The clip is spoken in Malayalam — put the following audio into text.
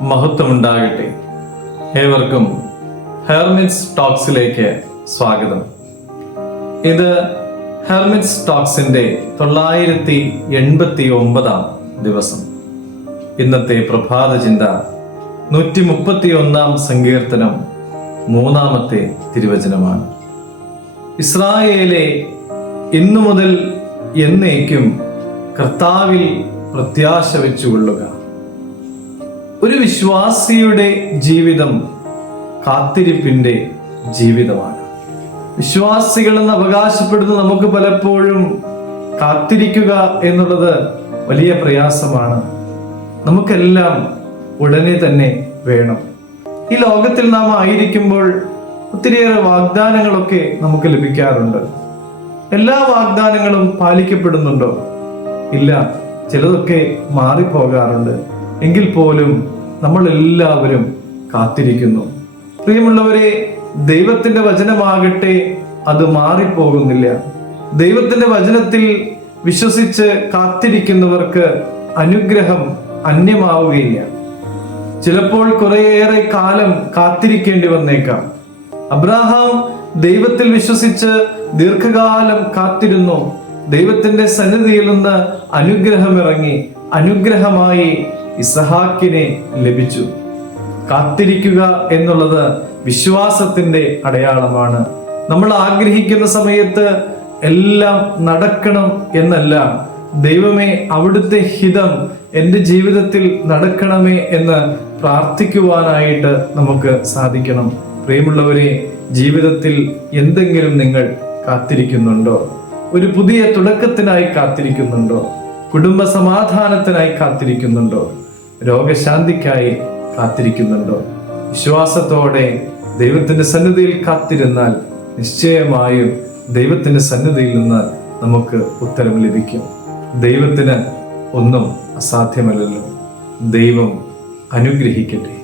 മഹത്വമുണ്ടാകട്ടെ. ഏവർക്കും ഹെർമിറ്റ്സ് ടോക്സിലേക്ക് സ്വാഗതം. ഇത് ഹെർമിറ്റ്സ് ടോക്സിന്റെ തൊള്ളായിരത്തി എൺപത്തി ഒമ്പതാം ദിവസം. ഇന്നത്തെ പ്രഭാത ചിന്ത നൂറ്റി മുപ്പത്തി ഒന്നാം സങ്കീർത്തനം മൂന്നാമത്തെ തിരുവചനമാണ്. ഇസ്രായേലെ ഇന്നു മുതൽ എന്നേക്കും കർത്താവിൽ പ്രത്യാശ വെച്ചുകൊള്ളുക. ഒരു വിശ്വാസിയുടെ ജീവിതം കാത്തിരിപ്പിന്റെ ജീവിതമാണ്. വിശ്വാസികളെന്ന് അവകാശപ്പെടുന്ന നമുക്ക് പലപ്പോഴും കാത്തിരിക്കുക എന്നുള്ളത് വലിയ പ്രയാസമാണ്. നമുക്കെല്ലാം ഉടനെ തന്നെ വേണം. ഈ ലോകത്തിൽ നാം ആയിരിക്കുമ്പോൾ ഒത്തിരിയേറെ വാഗ്ദാനങ്ങളൊക്കെ നമുക്ക് ലഭിക്കാറുണ്ട്. എല്ലാ വാഗ്ദാനങ്ങളും പാലിക്കപ്പെടുന്നുണ്ടോ? ഇല്ല ചിലതൊക്കെ മാറിപ്പോകാറുണ്ട്. എങ്കിൽ പോലും നമ്മൾ എല്ലാവരും കാത്തിരിക്കുന്നു. പ്രിയമുള്ളവരെ ദൈവത്തിന്റെ വചനമാകട്ടെ അത് മാറിപ്പോകുന്നില്ല. ദൈവത്തിന്റെ വചനത്തിൽ വിശ്വസിച്ച് കാത്തിരിക്കുന്നവർക്ക് അനുഗ്രഹം അന്യമാവുകയില്ല. ചിലപ്പോൾ കുറേയേറെ കാലം കാത്തിരിക്കേണ്ടി വന്നേക്കാം. അബ്രാഹാം ദൈവത്തിൽ വിശ്വസിച്ച് ദീർഘകാലം കാത്തിരുന്നു. ദൈവത്തിന്റെ സന്നിധിയിൽ നിന്ന് അനുഗ്രഹം ഇറങ്ങി അനുഗ്രഹമായി ഇസഹാക്കിനെ ലഭിച്ചു. കാത്തിരിക്കുക എന്നുള്ളത് വിശ്വാസത്തിന്റെ അടയാളമാണ്. നമ്മൾ ആഗ്രഹിക്കുന്ന സമയത്ത് എല്ലാം നടക്കണം എന്നല്ല. ദൈവമേ അവിടുത്തെ ഹിതം എന്റെ ജീവിതത്തിൽ നടക്കണമേ എന്ന് പ്രാർത്ഥിക്കുവാനായിട്ട് നമുക്ക് സാധിക്കണം. പ്രിയമുള്ളവരെ ജീവിതത്തിൽ എന്തെങ്കിലും നിങ്ങൾ കാത്തിരിക്കുന്നുണ്ടോ? ഒരു പുതിയ തുടക്കത്തിനായി കാത്തിരിക്കുന്നുണ്ടോ? കുടുംബ സമാധാനത്തിനായി കാത്തിരിക്കുന്നുണ്ടോ? രോഗശാന്തിക്കായി കാത്തിരിക്കുന്നുണ്ടോ? വിശ്വാസത്തോടെ ദൈവത്തിന്റെ സന്നിധിയിൽ കാത്തിരുന്നാൽ നിശ്ചയമായും ദൈവത്തിന്റെ സന്നിധിയിൽ നിന്ന് നമുക്ക് ഉത്തരം ലഭിക്കും. ദൈവത്തിന് ഒന്നും അസാധ്യമല്ലല്ലോ. ദൈവം അനുഗ്രഹിക്കട്ടെ.